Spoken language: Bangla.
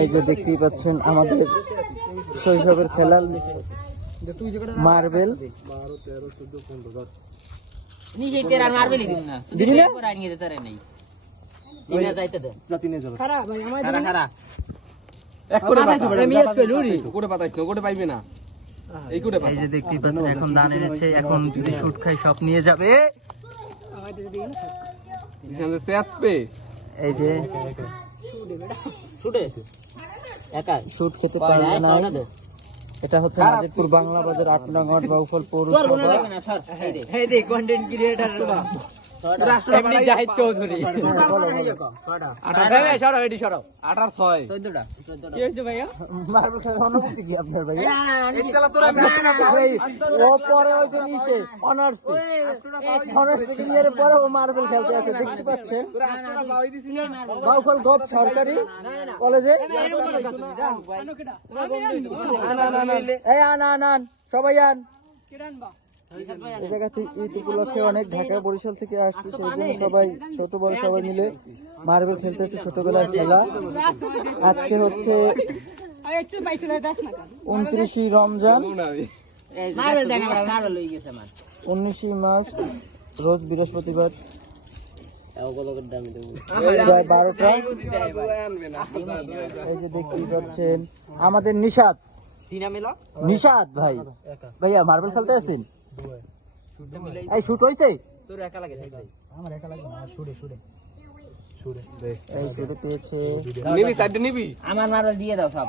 এই যে দেখতেই পাচ্ছেন আমাদের শৈশবের খেলার মার্বেল। এই যে দেখতেই পাচ্ছেন এখন দান এনেছে, এখন যদি শুট খাই সব নিয়ে যাবে। এই যে শুট খেতে পারবে না। এটা হচ্ছে নাজিরপুর বাংলা বাজার 8 নং ওয়ার্ড বাউফল পৌরসভা। জাহিদ চৌধুরী মার্বেল খেলতে আছে দেখতে পাচ্ছেন বাউফল গভ সরকারি কলেজে। সবাই আন এই জায়গাতে ঈদ উপলক্ষে অনেক ঢাকা বরিশাল থেকে আসছে, সেই জন্য সবাই ছোট বড় সবাই মিলে মার্বেল খেলতে হচ্ছে, ছোটবেলার খেলা। আজকে হচ্ছে 29 রমজান 19 মার্চ রোজ বৃহস্পতিবার প্রায় 12টা। এই যে দেখতেই পাচ্ছেন আমাদের নিশাদ ভাই, ভাইয়া মার্বেল খেলতে আসছেন? এই শুট হয়েছে আমার মার্বেল দিয়ে দাও সব।